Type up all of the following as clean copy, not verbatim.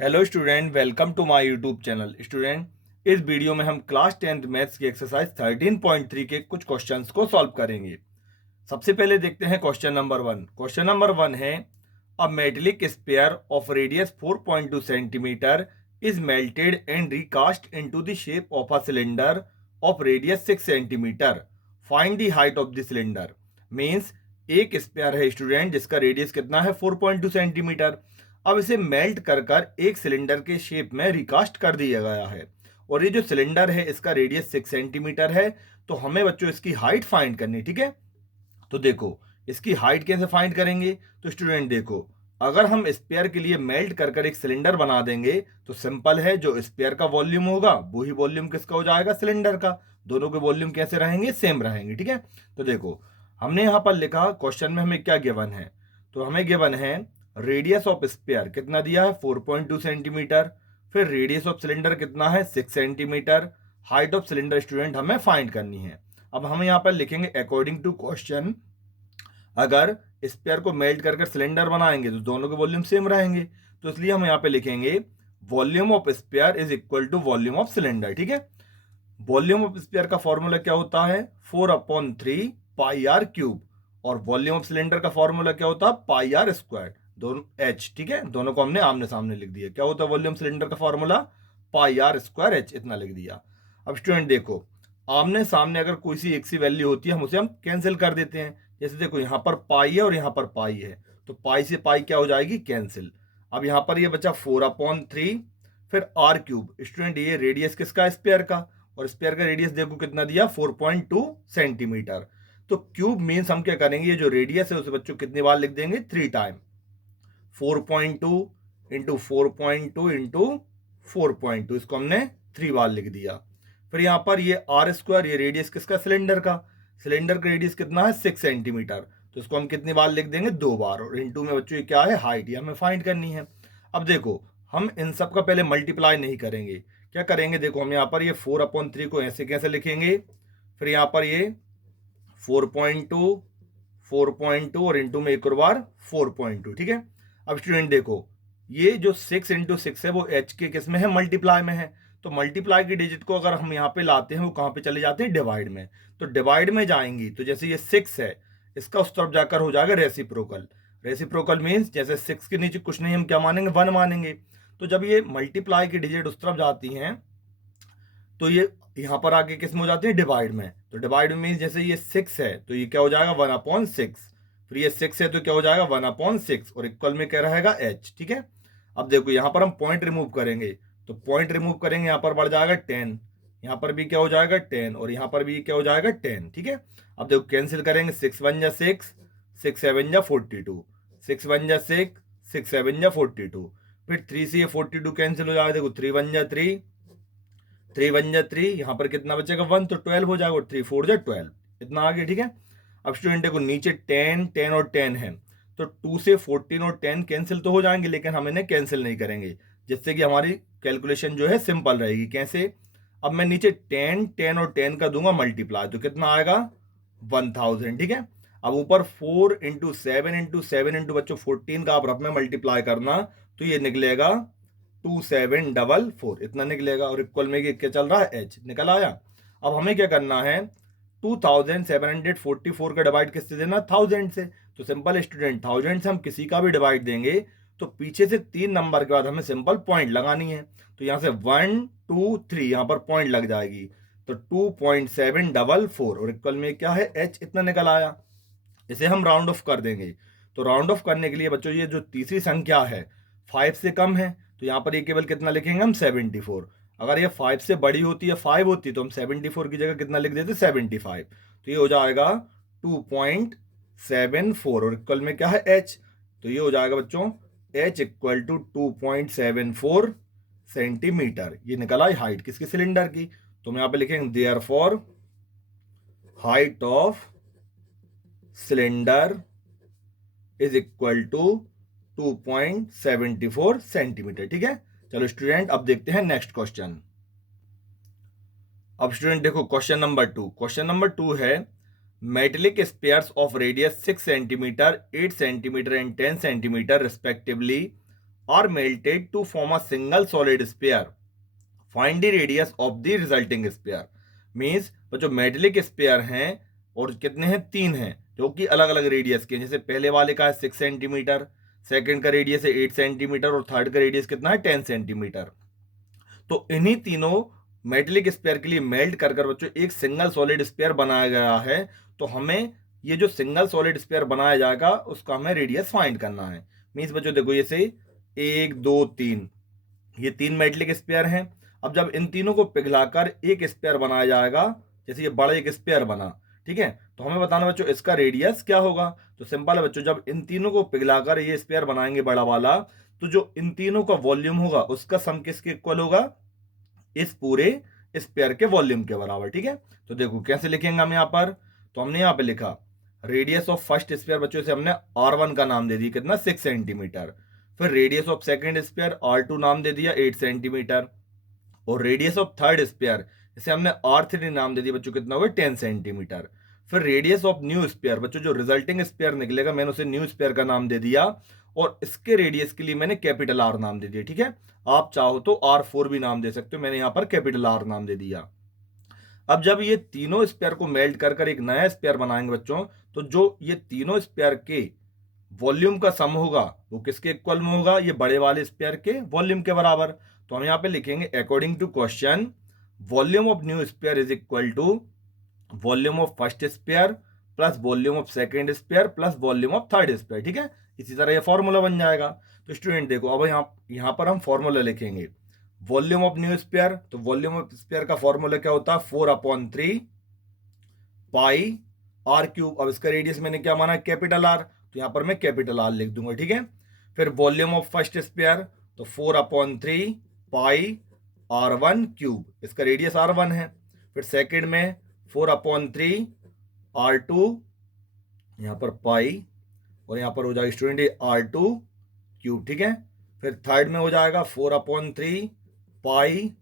Hello student, welcome to my YouTube channel. Student, इस video में हम क्लास 10th मैथ्स की एक्सरसाइज 13.3 के कुछ क्वेश्चंस को सॉल्व करेंगे। सबसे पहले देखते हैं क्वेश्चन नंबर 1। क्वेश्चन नंबर 1 है, a metallic sphere of radius 4.2 centimetre is melted and recast into the shape of a cylinder of radius 6 centimetre. Find the height of the cylinder. Means एक sphere है student जिसका radius कितना है 4.2 centimetre. अब इसे melt कर कर एक सिलेंडर के शेप में रिकास्ट कर दिया गया है और ये जो सिलेंडर है इसका रेडियस 6 सेंटीमीटर है। तो हमें बच्चों इसकी हाइट फाइंड करनी, ठीक है। तो देखो, इसकी हाइट कैसे फाइंड करेंगे। तो स्टूडेंट देखो, अगर हम स्पेयर के लिए मेल्ट कर कर एक सिलेंडर बना देंगे तो सिंपल है, जो स्पेयर का वॉल्यूम होगा वही वॉल्यूम किसका हो जाएगा, सिलेंडर का। दोनों के वॉल्यूम कैसे रहेंगे, सेम रहेंगे, ठीक है। तो देखो, हमने यहां पर लिखा क्वेश्चन में हमें क्या गिवन है। तो हमें गिवन है रेडियस ऑफ स्पेयर कितना दिया है 4.2 सेंटीमीटर, फिर रेडियस ऑफ सिलेंडर कितना है 6 centimetre, height of cylinder student हमें फाइंड करनी है। अब हम यहां पर लिखेंगे अकॉर्डिंग टू क्वेश्चन, अगर स्पेयर को मेल्ट कर सिलेंडर बनाएंगे तो दोनों के वॉल्यूम सेम रहेंगे। तो इसलिए हम यहां पे लिखेंगे volume of sphere is equal to volume of cylinder, ठीक है। वॉल्यूम ऑफ स्पेयर का फॉर्मूला क्या होता है, 4/3 पाई आर क्यूब, और वॉल्यूम ऑफ सिलेंडर का फॉर्मूला क्या होता है, पाई आर स्क्वायर, दोनों एच, ठीक है। दोनों को हमने आमने सामने लिख दिया। क्या होता है वॉल्यूम सिलेंडर का formula, pi are square H, इतना लिख दिया। अब स्टूडेंट देखो, आमने सामने अगर कोई सी एक सी वैल्यू होती है हम उसे कैंसिल कर देते हैं। जैसे देखो, यहां पर पाई है और यहां पर पाई है, तो पाई से पाई क्या हो जाएगी, कैंसिल। अब यहां पर ये बचा 4/3, फिर आर क्यूब। स्टूडेंट ये रेडियस किसका, स्पेयर का, और स्पेयर का रेडियस देखो कितना दिया 4.2 सेंटीमीटर। तो क्यूब मीन्स हम क्या करेंगे, ये जो रेडियस है उसे बच्चों कितनी बार लिख देंगे, 3 टाइम। 4.2 इंटू 4.2 इंटू 4.2, इसको हमने 3 बार लिख दिया। फिर यहां पर ये आर स्क्वायर, ये रेडियस किसका, सिलेंडर का। सिलेंडर का रेडियस कितना है 6 सेंटीमीटर, तो इसको हम कितनी बार लिख देंगे, 2 बार। और इंटू में बच्चों ये क्या है, हाइट, ये हमें फाइंड करनी है। अब देखो, हम इन सब का पहले मल्टीप्लाई नहीं करेंगे। क्या करेंगे, देखो हम यहाँ पर ये 4/3 को ऐसे कैसे लिखेंगे, फिर यहाँ पर ये 4.2 4.2 और इंटू में एक और बार 4.2, ठीक है। अब स्टूडेंट देखो, ये जो 6 इंटू 6 है वो एच के किस में है, मल्टीप्लाई में है। तो मल्टीप्लाई की डिजिट को अगर हम यहाँ पे लाते हैं वो कहाँ पे चले जाते हैं, डिवाइड में। तो डिवाइड में जाएंगी तो जैसे ये 6 है, इसका उस तरफ जाकर हो जाएगा रेसिप्रोकल। रेसिप्रोकल मीन्स जैसे 6 के नीचे कुछ नहीं, हम क्या मानेंगे, 1 मानेंगे। तो जब ये मल्टीप्लाई की डिजिट उस तरफ जाती हैं तो ये यहां पर आके किस में हो जाती है, डिवाइड में। तो डिवाइड में मीन्स जैसे ये 6 है तो ये क्या हो जाएगा, 1/6। फिर ये 6 है तो क्या हो जाएगा, 1/6, और इक्वल में क्या रहेगा, एच, ठीक है। अब देखो यहां पर हम पॉइंट रिमूव करेंगे, तो पॉइंट रिमूव करेंगे, यहां पर बढ़ जाएगा 10, यहां पर भी क्या हो जाएगा 10, और यहां पर भी क्या हो जाएगा 10, ठीक है। अब देखो कैंसिल करेंगे, 6 1 जा 6, 6 7 जा 42, 6 1 जा 6, 6 7 जा 42, फिर 3 से ये 42 कैंसिल हो जाएगा। देखो 3 1 जा 3, 3 1 जा 3, यहां पर कितना बचेगा 1, तो 12 हो जाएगा, और 3 4 जा 12, इतना आ गया, ठीक है। अब स्टूडेंट देखो नीचे 10 10 और 10 है, तो 2 से 14 और 10 कैंसिल तो हो जाएंगे, लेकिन हम इन्हें कैंसिल नहीं करेंगे, जिससे कि हमारी कैलकुलेशन जो है सिंपल रहेगी। कैसे, अब मैं नीचे 10 10 और 10 का दूंगा मल्टीप्लाई, तो कितना आएगा 1000, ठीक है। अब ऊपर 4 इंटू 7 इंटू 7 इंटू बच्चों 14 का आप रफ में मल्टीप्लाई करना, तो ये निकलेगा 2744, इतना निकलेगा। और इक्वल में क्या चल रहा है, एच निकल आया। अब हमें क्या करना है, 2744 का डिवाइड किससे देना, 1000 से। तो सिंपल स्टूडेंट, 1000 से हम किसी का भी डिवाइड देंगे तो पीछे से 3 नंबर के बाद हमें सिंपल पॉइंट लगानी है। तो यहां से 1 2 3 यहां पर पॉइंट लग जाएगी, तो 2.744, और इक्वल में क्या है, एच, इतना निकल आया। इसे हम राउंड ऑफ कर देंगे। तो राउंड ऑफ करने के लिए बच्चों ये जो तीसरी संख्या है 5 से कम है, तो यहां पर ये केवल कितना लिखेंगे हम, 74। अगर ये 5 से बड़ी होती है, 5 होती, तो हम 74 की जगह कितना लिख देते, 75। तो ये हो जाएगा 2.74, और इक्वल में क्या है, एच। तो ये हो जाएगा बच्चों एच इक्वल टू 2.74 सेंटीमीटर। ये निकला है हाइट किसकी, सिलेंडर की। तो हम यहां पे लिखेंगे therefore height of cylinder is equal to 2.74 centimetre, ठीक है। चलो स्टूडेंट, अब देखते हैं नेक्स्ट क्वेश्चन। अब स्टूडेंट देखो क्वेश्चन नंबर टू है, metallic spheres of radius 6 centimetre, 8 centimetre and 10 centimetre respectively are melted to form a single solid sphere. Find the radius of the resulting sphere. Means जो metallic spare हैं और कितने हैं, 3 हैं, जो कि अलग अलग रेडियस के हैं। जैसे पहले वाले का है 6 सेंटीमीटर, सेकंड का रेडियस है 8 सेंटीमीटर और थर्ड का रेडियस कितना है 10 सेंटीमीटर। तो इन्हीं तीनों मेटेलिक स्पेयर के लिए मेल्ट कर कर बच्चों एक सिंगल सॉलिड स्पेयर बनाया गया है। तो हमें ये जो सिंगल सॉलिड स्पेयर बनाया जाएगा उसका हमें रेडियस फाइंड करना है। मीन्स बच्चों देखो, ये से 1 2 3 ये 3 मेटेलिक स्पेयर हैं। अब जब इन तीनों को पिघलाकर एक स्पेयर बनाया जाएगा, जैसे ये बड़ा एक स्पेयर बना, ठीक है, तो हमें बताना बच्चों इसका रेडियस क्या होगा। तो सिंपल है बच्चों, जब इन तीनों को पिघलाकर ये स्पेयर बनाएंगे बड़ा वाला, तो जो इन तीनों का वॉल्यूम होगा उसका सम किसके इक्वल होगा, इस पूरे स्पेयर के वॉल्यूम के बराबर। ठीक है, तो देखो कैसे लिखेंगे हम यहाँ पर। तो हमने यहाँ पे लिखा रेडियस ऑफ फर्स्ट स्पेयर बच्चों से हमने R1 का नाम दे दिया कितना 6 सेंटीमीटर। फिर radius of second spare R2 नाम दे दिया 8 सेंटीमीटर। और रेडियस ऑफ थर्ड स्पेयर इसे हमने R3 नाम दे दिया बच्चों कितना होगा 10 सेंटीमीटर। फिर रेडियस ऑफ न्यू स्पेयर बच्चों जो रिजल्टिंग स्पेयर निकलेगा मैंने उसे न्यू स्पेयर का नाम दे दिया, और इसके रेडियस के लिए मैंने कैपिटल R नाम दे दिया। ठीक है, आप चाहो तो R4 भी नाम दे सकते हो, मैंने यहां पर कैपिटल R नाम दे दिया। अब जब ये तीनों स्पेयर को मेल्ट कर कर एक नया स्पेयर बनाएंगे बच्चों, तो जो ये तीनों स्पेयर के वॉल्यूम का सम होगा वो किसके इक्वल में होगा, ये बड़े वाले स्पेयर के वॉल्यूम के बराबर। तो हम यहां पे लिखेंगे according to question volume of new sphere is equal to volume of first sphere plus volume of second sphere plus volume of third sphere. ठीक है, इसी तरह ये फॉर्मूला बन जाएगा। तो स्टूडेंट देखो, अब यहाँ पर हम फॉर्मूला लिखेंगे वॉल्यूम ऑफ न्यू स्पेयर। तो वॉल्यूम ऑफ स्पेयर का फॉर्मूला क्या होता है 4/3 पाई R क्यूब। अब इसका रेडियस मैंने क्या माना कैपिटल R, तो यहां पर मैं कैपिटल R लिख दूंगा। ठीक है, फिर वॉल्यूम ऑफ फर्स्ट स्पेयर तो 4/3 पाई R1 क्यूब, इसका रेडियस R1 है। फिर सेकंड में 4/3 R2, यहां पर पाई, और यहां पर हो जाएगा स्टूडेंट R2 क्यूब। ठीक है, फिर थर्ड में हो जाएगा 4/3 पाई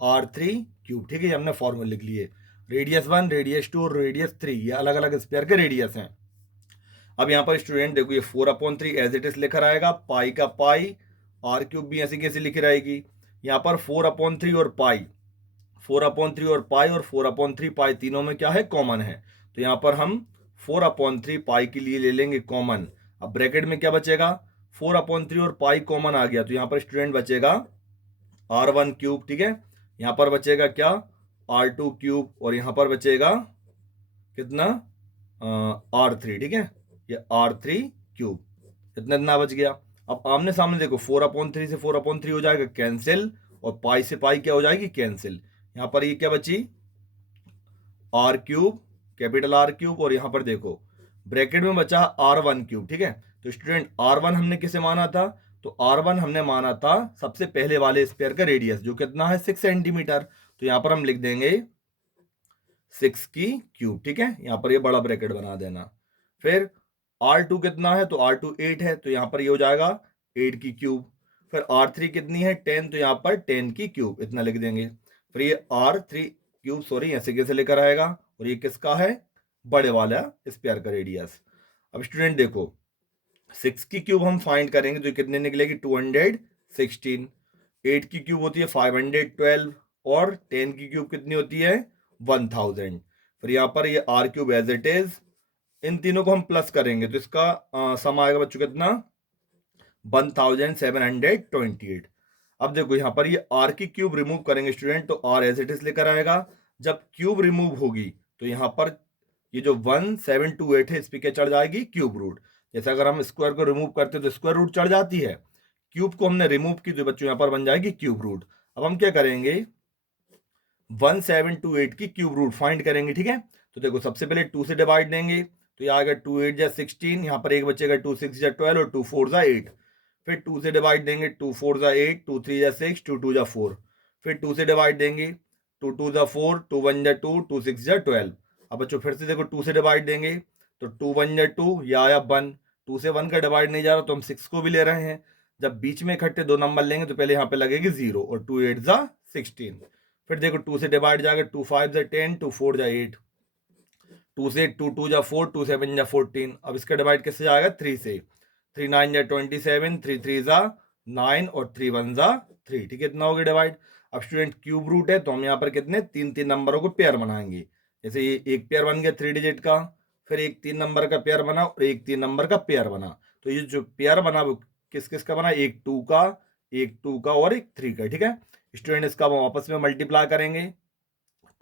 R3 क्यूब। ठीक है, ये हमने फॉर्मूला लिख लिए। रेडियस 1, रेडियस 2 और रेडियस 3 ये अलग अलग स्पेयर के रेडियस हैं। अब यहाँ पर स्टूडेंट देखो, ये 4/3 एज इट इज लिखा रहेगा, पाई का पाई, R क्यूब भी ऐसी कैसे लिखी रहेगी। यहाँ पर 4/3 और पाई, 4/3 और पाई और 4/3 पाई तीनों में क्या है कॉमन है। तो यहाँ पर हम 4/3 पाई के लिए ले लेंगे कॉमन। अब ब्रैकेट में क्या बचेगा, 4/3 और पाई कॉमन आ गया, तो यहाँ पर स्टूडेंट बचेगा R1 क्यूब। ठीक है, यहाँ पर बचेगा क्या R2 क्यूब, और यहाँ पर बचेगा कितना R3। ठीक है, ये R3 क्यूब, इतना इतना बच गया। अब आमने सामने देखो, 4/3 से 4/3 हो जाएगा कैंसिल, और पाई से पाई क्या हो जाएगी कैंसिल। यहाँ पर ये क्या बची R cube, capital R cube, और यहाँ पर देखो ब्रैकेट में बचा R1 क्यूब। ठीक है, तो स्टूडेंट R1 हमने किसे माना था, तो R1 हमने माना था सबसे पहले वाले स्पेयर का रेडियस जो कितना है 6 सेंटीमीटर। तो यहां पर हम लिख देंगे 6 की क्यूब। ठीक है, यहां पर ये बड़ा ब्रैकेट बना देना। फिर R2 कितना है, तो R2 8 है, तो यहां पर ये हो जाएगा 8 की क्यूब। फिर R3 कितनी है 10, तो यहां पर 10 की क्यूब, इतना लिख देंगे। फिर ये R3 क्यूब, सॉरी ऐसे कैसे लेकर आएगा, और ये किसका है बड़े वाला स्पेयर का रेडियस। अब स्टूडेंट देखो 6 की क्यूब हम फाइंड करेंगे तो कितने निकलेगी 216। 8 की क्यूब होती है 512, और 10 की क्यूब कितनी होती है 1000। फिर यहाँ पर ये R cube as it is, इन तीनों को हम प्लस करेंगे तो इसका सम आएगा बच्चों कितना 1728। अब देखो यहाँ पर ये R की क्यूब रिमूव करेंगे स्टूडेंट, तो R एज इट इज लेकर आएगा। जब क्यूब रिमूव होगी तो यहाँ पर ये जो 1728 है इस पर क्या चढ़ जाएगी क्यूब रूट। जैसे अगर हम स्क्वायर को रिमूव करते हैं तो स्क्वायर रूट चढ़ जाती है, क्यूब को हमने रिमूव की तो बच्चों यहाँ पर बन जाएगी क्यूब रूट। अब हम क्या करेंगे 1728 की क्यूब रूट फाइंड करेंगे। ठीक है, तो देखो सबसे पहले 2 से डिवाइड देंगे तो ये आएगा 2 8 जा 16, यहाँ पर एक बचेगा 2 6 जा 12 और 2 4 जा 8। फिर 2 से डिवाइड देंगे 2 4 जा 8, 2 3 जा 6, 2 2 जा 4। फिर 2 से डिवाइड देंगे 2 2 जा 4, 2 1 जा 2, 2 6 जा 12। अब बच्चों फिर से देखो 2 से डिवाइड देंगे तो 2 1 जा 2, या आया 1। 2 से 1 का डिवाइड नहीं जा रहा तो हम 6 को भी ले रहे हैं। जब बीच में इकट्ठे दो नंबर लेंगे तो पहले यहाँ पे लगेगी 0, और 2 8 जा 16। फिर देखो 2 से डिवाइड जाएगा 2 5 जा 10, 2 4 जा 8, 2 से 2 2 जा 4, 2 7 जा 14। अब इसका डिवाइड किससे जाएगा 3 से, 3 9 जा 27, 3 3 जा 9 और 3 1 जा 3, ठीक है, इतना हो गया डिवाइड। अब स्टूडेंट क्यूब रूट है तो हम यहाँ पर कितने तीन तीन नंबरों को पेयर बनाएंगे। जैसे ये एक पेयर बन गया 3 डिजिट का, फिर एक 3 नंबर का पेयर बना और एक 3 नंबर का पेयर बना। तो ये जो पेयर बना वो किस किस का बना, एक 2 का, एक 2 का और एक 3 का, ठीक है। स्टूडेंट इसका हम आपस में मल्टीप्लाई करेंगे,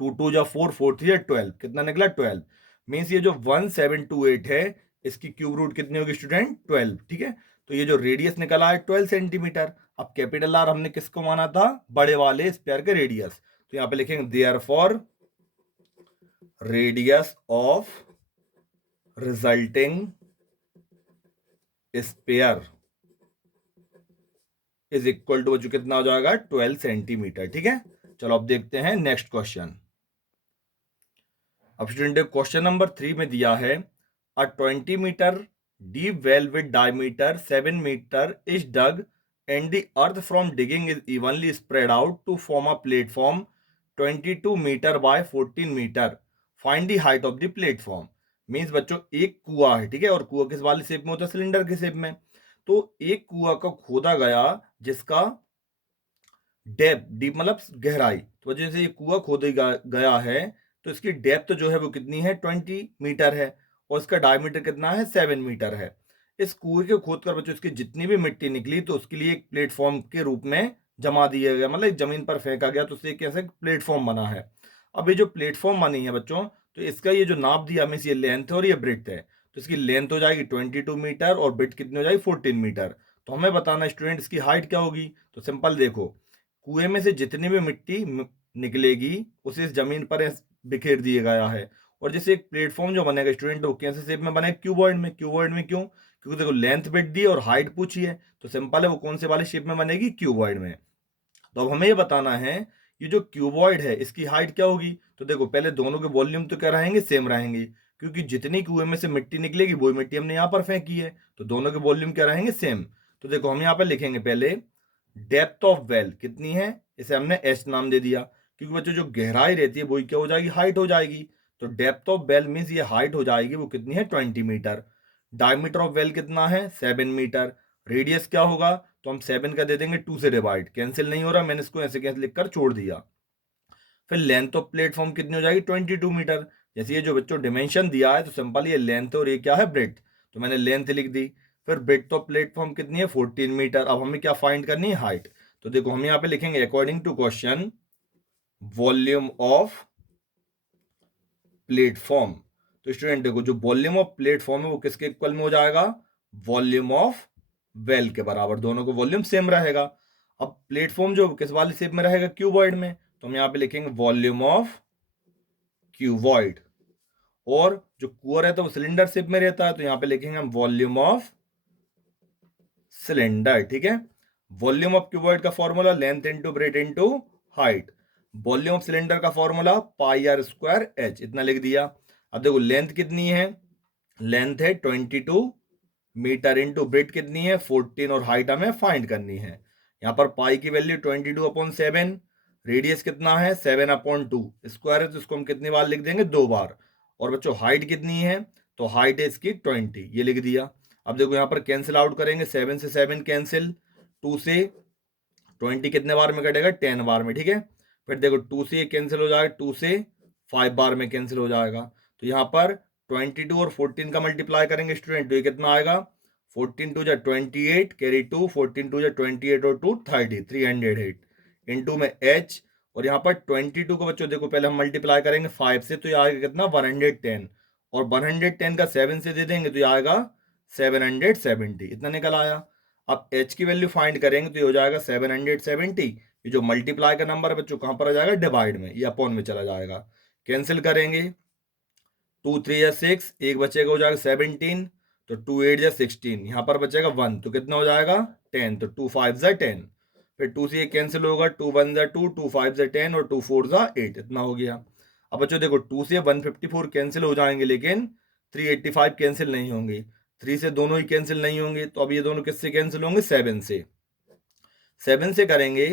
2 2 जा 4, 4 3 जा 12, कितना निकला 12। मीन्स ये जो 1728 है इसकी क्यूब रूट कितनी होगी स्टूडेंट 12, ठीक है। तो ये जो रेडियस निकला है 12 सेंटीमीटर। अब कैपिटल आर हमने किसको माना था, बड़े वाले स्पेयर के रेडियस। तो यहाँ पे लिखेंगे therefore radius of resulting sphere is equal to बच्चों कितना हो जाएगा 12 सेंटीमीटर, ठीक है। चलो अब देखते हैं नेक्स्ट क्वेश्चन। अब स्टूडेंट क्वेश्चन नंबर 3 में दिया है a 20 metre deep well with diameter 7 metre is dug and the earth from digging is evenly spread out to form a platform 22 meter by 14 meter. Find the height of the platform. Means बच्चों एक कुआं है, ठीक है, और कुआं किस वाली शेप में होता है, सिलेंडर के शेप में। तो एक कुआं को खोदा गया जिसका डेप्थ, डीप मतलब गहराई, तो वजह से ये कुआं खोदा गया है तो इसकी डेप्थ जो है वो कितनी है 20 मीटर है और इसका डायमीटर कितना है 7 मीटर है। इस कुएं को खोदकर बच्चों इसकी जितनी भी मिट्टी निकली तो उसके लिए एक प्लेटफॉर्म के रूप में जमा दिया गया, मतलब एक जमीन पर फेंका गया, तो उससे कैसे प्लेटफॉर्म बना है। अब ये जो प्लेटफॉर्म बनी है बच्चों, तो इसका ये जो नाप दिया हमें, ये लेंथ है और ये ब्रेड्थ है। तो इसकी लेंथ हो जाएगी 22 मीटर और ब्रेड्थ कितनी हो जाएगी 14 मीटर। तो हमें बताना स्टूडेंट इसकी हाइट क्या होगी। तो सिंपल देखो, कुएं में से जितनी भी मिट्टी निकलेगी उसे इस जमीन पर बिखेर दिया गया है। और जैसे एक प्लेटफॉर्म जो बनेगा स्टूडेंट वो कैसे शेप में बनेगा, क्यूबॉइड में। क्यूबॉइड में क्यों, क्योंकि देखो लेंथ बिट दी और हाइट पूछी है, तो सिंपल है वो कौन से वाले शेप में बनेगी, क्यूबॉइड में। तो अब हमें ये बताना है ये जो क्यूबॉइड है इसकी हाइट क्या होगी। तो देखो पहले दोनों के वॉल्यूम तो क्या रहेंगे, सेम रहेंगे, क्योंकि जितनी कुएं में से मिट्टी निकलेगी वही मिट्टी हमने यहाँ पर फेंकी है, तो दोनों के वॉल्यूम क्या रहेंगे, सेम। तो देखो हम यहाँ पर लिखेंगे पहले डेप्थ ऑफ वेल कितनी है, इसे हमने एच नाम दे दिया, क्योंकि बच्चों जो गहराई रहती है वही क्या हो जाएगी, हाइट हो जाएगी। तो डेप्थ ऑफ वेल मीन्स ये हाइट हो जाएगी, वो कितनी है 20 मीटर। डायमीटर ऑफ वेल कितना है 7 मीटर। रेडियस क्या होगा, तो हम 7 का दे देंगे 2 से डिवाइड, कैंसिल नहीं हो रहा, मैंने इसको ऐसे कैसे लिखकर छोड़ दिया। फिर लेंथ ऑफ प्लेटफॉर्म कितनी हो जाएगी 22 मीटर। जैसे ये जो बच्चों डिमेंशन दिया है तो सिंपल ये लेंथ और ये क्या है ब्रेड्थ, तो मैंने लेंथ लिख दी। फिर ब्रेड्थ ऑफ प्लेटफॉर्म कितनी है 14 मीटर। अब हमें क्या फाइंड करनी है, हाइट। तो देखो हम यहाँ पे लिखेंगे according to question volume of platform. तो स्टूडेंट देखो जो वॉल्यूम ऑफ प्लेटफॉर्म है वो किसके इक्वल में हो जाएगा, वॉल्यूम ऑफ वेल के बराबर, दोनों को वॉल्यूम सेम रहेगा। अब प्लेटफॉर्म जो किस वाली शेप में रहेगा, क्यूबॉइड में, तो हम यहाँ पे लिखेंगे वॉल्यूम ऑफ क्यूबॉइड। और जो कुआ रहता है वो सिलेंडर शेप में रहता है, तो यहाँ पे लिखेंगे हम वॉल्यूम ऑफ सिलेंडर, ठीक है। वॉल्यूम ऑफ क्यूबॉइड का formula length into breadth into height. Volume of cylinder का formula pi are square H, इतना लिख दिया। अब देखो लेंथ कितनी है, लेंथ है 22 मीटर इंटू ब्रेड कितनी है 14 और हाइट हमें फाइंड करनी है। यहाँ पर पाई की वैल्यू 22/7, रेडियस कितना है 7/2, स्क्वायर है तो इसको हम कितनी बार लिख देंगे, 2 बार। और बच्चों हाइट कितनी है, तो हाइट है इसकी 20, ये लिख दिया। अब देखो यहाँ पर कैंसिल आउट करेंगे, 7 से 7 कैंसिल, 2 से 20 कितने बार में कटेगा 10 बार में, ठीक है। फिर देखो 2 से ये कैंसिल हो जाएगा, 2 से 5 बार में कैंसिल हो जाएगा। तो यहाँ पर 22 और 14 का मल्टीप्लाई करेंगे स्टूडेंट, तो ये कितना आएगा 14 2 जा 28 कैरी 2, 14 2 जा 28 और 2 30, 308 इंटू में एच। और यहाँ पर 22 को बच्चों देखो पहले हम मल्टीप्लाई करेंगे 5 से, तो ये आएगा कितना 110, और 110 का 7 से दे देंगे तो ये आएगा 770, इतना निकल आया। अब h की वैल्यू फाइंड करेंगे तो ये हो जाएगा 770। ये जो मल्टीप्लाई का नंबर है बच्चों कहाँ पर आ जाएगा, डिवाइड में, ये अपॉन में चला जाएगा। कैंसिल करेंगे, 2 3 या 6, एक बचेगा हो जाएगा 17, तो 2 8 या 16, यहाँ पर बचेगा 1, तो कितना हो जाएगा 10, तो 2 5 जा 10। फिर 2 से ये कैंसिल होगा, 2 1 जा 2, 2 5 जा 10 और 2 4 जा 8, इतना हो गया। अब बच्चों देखो 2 से 154 कैंसिल हो जाएंगे लेकिन 385 कैंसिल नहीं होंगे, 3 से दोनों ही कैंसिल नहीं होंगे, तो अब ये दोनों किससे कैंसिल होंगे, 7 से। 7 से करेंगे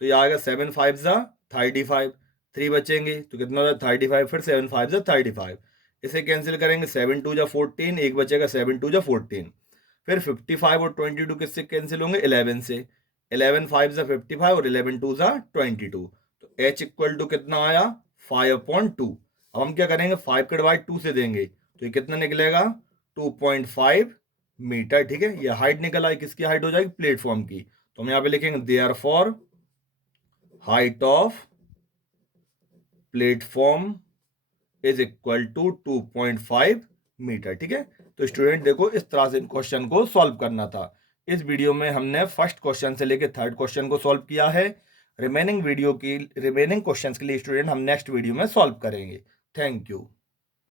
तो ये आएगा 7 5 जा 35, 3 बचेंगे तो कितना हो जाएगा 35, फिर 7 5 जा 35। इसे कैंसिल करेंगे, 7 2 जा 14, एक बचेगा 7 2 जा 14। फिर 55 और 22 किससे कैंसिल होंगे, 11 से। 11 5 ज़ा 55 और 11 2 ज़ा 22। तो h इक्वल टू कितना आया, 5/2। अब हम क्या करेंगे, 5 का डिवाइड 2 से देंगे तो ये कितना निकलेगा, 2.5 मीटर। ठीक है, ये हाइट निकल आई, किसकी हाइट हो जाएगी, प्लेटफॉर्म की। तो हम यहाँ पे लिखेंगे therefore height of platform is equal to 2.5 metre. ठीक है, तो स्टूडेंट देखो इस तरह से इन क्वेश्चन को सॉल्व करना था। इस वीडियो में हमने फर्स्ट क्वेश्चन से लेकर थर्ड क्वेश्चन को सॉल्व किया है। रिमेनिंग क्वेश्चंस के लिए स्टूडेंट हम नेक्स्ट वीडियो में सॉल्व करेंगे। Thank you.